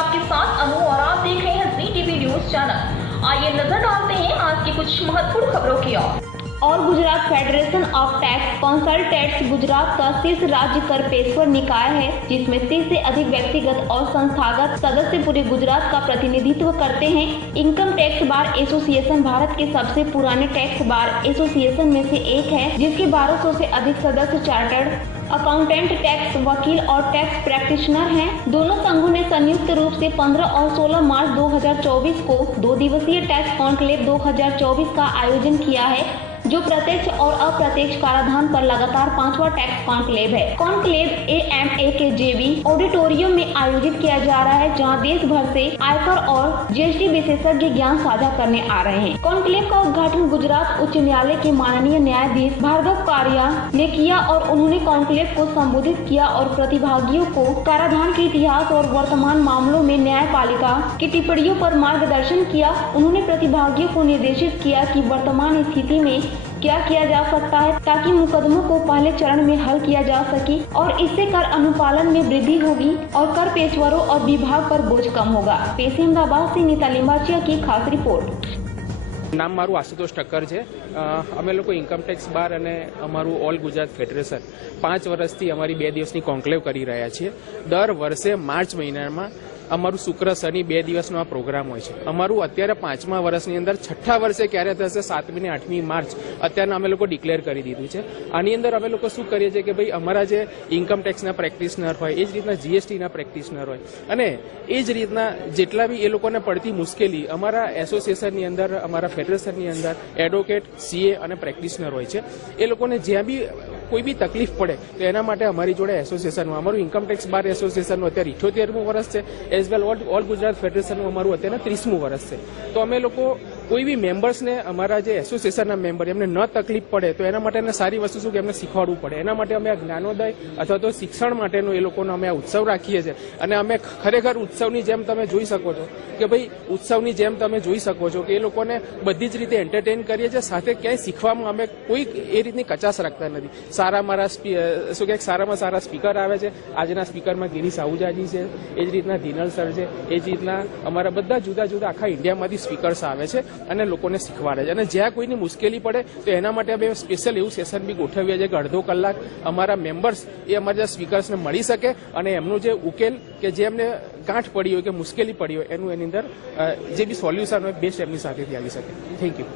आपके साथ अनु और आप देख रहे हैं जी टीवी न्यूज चैनल। आइए नजर डालते हैं आज की कुछ महत्वपूर्ण खबरों की ओर। और Gujarat federation of tax consultants Gujarat का शीर्ष राज्य कर पेशवर निकाय है, जिसमें 30 से अधिक व्यक्तिगत और संस्थागत सदस्य पूरे गुजरात का प्रतिनिधित्व करते हैं। Income tax bar association Bharat के सबसे पुराने टैक्स बार एसोसिएशन में से एक है, जिसके 1200 से अधिक सदस्य चार्टर्ड अकाउंटेंट, टैक्स वकील और टैक्स प्रैक्टिशनर हैं। दोनों संघों ने संयुक्त रूप से 15 और 16 मार्च 2024 को 2 दिवसीय टैक्स कॉन्क्लेव 2024 का आयोजन किया है, जो प्रत्यक्ष और अप्रत्यक्ष कराधान पर लगातार 5वां टैक्स कॉन्क्लेव है। कॉन्क्लेव AMA के JB ऑडिटोरियम में आयोजित किया जा रहा है, जहां देश भर से आयकर और GST विशेषज्ञ ज्ञान साझा करने आ रहे हैं। कॉन्क्लेव का उद्घाटन गुजरात उच्च न्यायालय के माननीय न्यायाधीश भार्गव कारिया ने किया और उन्होंने कॉन्क्लेव को संबोधित किया और प्रतिभागियों को कराधान के इतिहास और वर्तमान मामलों में न्यायपालिका की टिप्पणियों पर मार्गदर्शन किया। उन्होंने प्रतिभागियों को निर्देशित किया कि वर्तमान स्थिति में क्या किया जा सकता है ताकि मुकदमों को पहले चरण में हल किया जा सके और इससे कर अनुपालन में वृद्धि होगी और कर पेशेवरों और विभाग पर बोझ कम होगा। पेश अहमदाबाद से नीता लिंबाचिया की खास रिपोर्ट। नाम मारू आशुतोष ठक्कर है। अमे लोग इनकम टैक्स बार अने अमारू ऑल गुजरात फेडरेशन 5 वर्षथी अमारी 2 दिवसनी कॉन्क्लेव करी रह्या छीए। दर वर्षे मार्च महीनामां अमारू शुक्र शनि 2 दिवसनो आ प्रोग्राम होय छे। अमारू अत्यारे 5मा वर्षनी अंदर 6ठा वर्षे क्यारे थशे 7મી ને 8મી मार्च अत्यारना अमे लोको डिक्लेर करी दीधुं छे। आनी अंदर अमे लोको शुं करीए छीए के भाई अमारा जे इनकम टेक्सना प्रेक्टिशनर होय ए ज रीतना GST ना प्रेक्टिशनर होय अने ए ज रीतना जेटला बी ए लोकोने पड़ती मुश्केली अमारा एसोसिएशननी अंदर अमारा फेडरेशननी अंदर एडवोकेट CA अने प्रेक्टिशनर होय छे। ए लोकोने ज्यां बी कोई भी तकलीफ पड़े तो एना माटे अमारी जोड़े एसोसिएशन अमारू इनकम टैक्स बार एसोसिएशन अत्यारे 78मुं वर्ष छे। As well all Gujarat federation अमारू अत्यारे 30मुं वर्ष छे। तो अमे लोको कोई भी मेम्बर्स ने अमारा जे एसोसिएशनना मेम्बर एमने न तकलीफ पड़े तो एना माटेने सारी वस्तु शुं के एमने शीखवाडવું પડે। एना माटे अमे ज्ञानोदय अथवा तो शिक्षण माटेनो ए लोकोनो अमे उत्सव राखीए छे अने अमे खरेखर उत्सवनी जेम तमे जोई शको छो के भाई उत्सवनी जेम तमे जोई शको छो के ए लोकोने बधी ज रीते एंटरटेन करीए छे, साथे क्यांय शीखवामां अमे कोई ए रीतनी कचास राखता नथी। सारा मारा शुं के सारामां सारा स्पीकर आवे छे। आजना स्पीकरमां गिरीश आहूजाजी छे, ए ज रीतना धीनल सर छे, ए ज रीतना अमारा बधा जुदा जुदा आखा इंडियामांथी स्पीकर्स आवे छे અને લોકોને શીખવાડે છે। અને જ્યાં કોઈની મુશ્કેલી પડે તો એના માટે અમે સ્પેશિયલ એવું સેશન બી ગોઠવીએ છીએ કે અડધો કલાક અમારા મેમ્બર્સ એ અમારા સ્પીકર્સને મળી શકે અને એમનું જે ઉકેલ કે જે એમને ગાંઠ પડી હોય કે મુશ્કેલી પડી હોય એનું એની અંદર જે બી સોલ્યુશન હોય બેસ્ટ એમની સાથેથી આવી શકે। Thank you.